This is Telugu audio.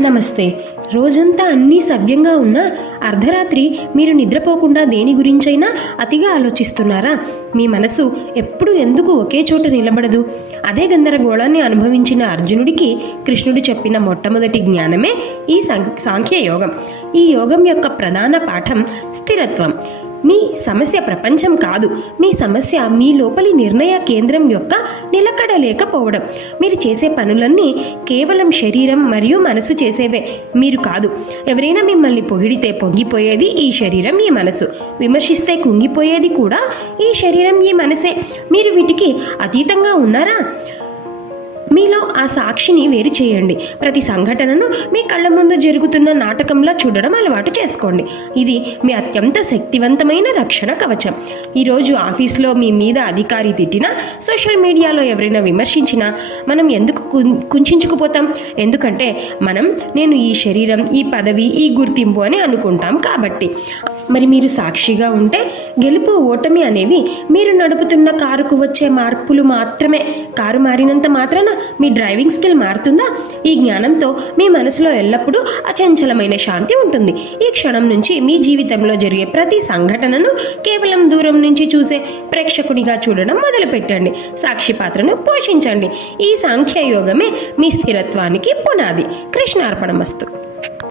నమస్తే. రోజంతా అన్నీ సవ్యంగా ఉన్నా అర్ధరాత్రి మీరు నిద్రపోకుండా దేని గురించైనా అతిగా ఆలోచిస్తున్నారా? మీ మనసు ఎప్పుడు ఎందుకు ఒకే చోట నిలబడదు? అదే గందరగోళాన్ని అనుభవించిన అర్జునుడికి కృష్ణుడు చెప్పిన మొట్టమొదటి జ్ఞానమే ఈ సం- సాంఖ్య యోగం. ఈ యోగం యొక్క ప్రధాన పాఠం స్థిరత్వం. మీ సమస్య ప్రపంచం కాదు. మీ సమస్య మీ లోపలి నిర్ణయ కేంద్రం యొక్క నిలకడ లేకపోవడం. మీరు చేసే పనులన్నీ కేవలం శరీరం మరియు మనసు చేసేవే. మీరు కాదు. ఎవరైనా మిమ్మల్ని పొగిడితే పొంగిపోయేది ఈ శరీరం ఈ మనసు. విమర్శిస్తే కుంగిపోయేది కూడా ఈ శరీరం ఈ మనసే. మీరు వీటికి అతీతంగా ఉన్నారా? మీలో ఆ సాక్షిని వేరు చేయండి. ప్రతి సంఘటనను మీ కళ్ళ ముందు జరుగుతున్న నాటకంలా చూడడం అలవాటు చేసుకోండి. ఇది మీ అత్యంత శక్తివంతమైన రక్షణ కవచం. ఈరోజు ఆఫీస్లో మీ మీద అధికారి తిట్టినా సోషల్ మీడియాలో ఎవరైనా విమర్శించినా మనం ఎందుకు కుం- కుంచుకుపోతాం? ఎందుకంటే మనం నేను ఈ శరీరం ఈ పదవి ఈ గుర్తింపు అని అనుకుంటాం కాబట్టి. మరి మీరు సాక్షిగా ఉంటే గెలుపు ఓటమి అనేవి మీరు నడుపుతున్న కారుకు వచ్చే మార్పులు మాత్రమే. కారు మారినంత మాత్రాన మీ డ్రైవింగ్ స్కిల్ మారుతుందా? ఈ జ్ఞానంతో మీ మనసులో ఎల్లప్పుడూ అచంచలమైన శాంతి ఉంటుంది. ఈ క్షణం నుంచి మీ జీవితంలో జరిగే ప్రతి సంఘటనను కేవలం దూరం నుంచి చూసే ప్రేక్షకునిగా చూడడం మొదలుపెట్టండి. సాక్షి పాత్రను పోషించండి. ఈ సాంఖ్యయోగమే మీ స్థిరత్వానికి పునాది. కృష్ణార్పణమస్తు.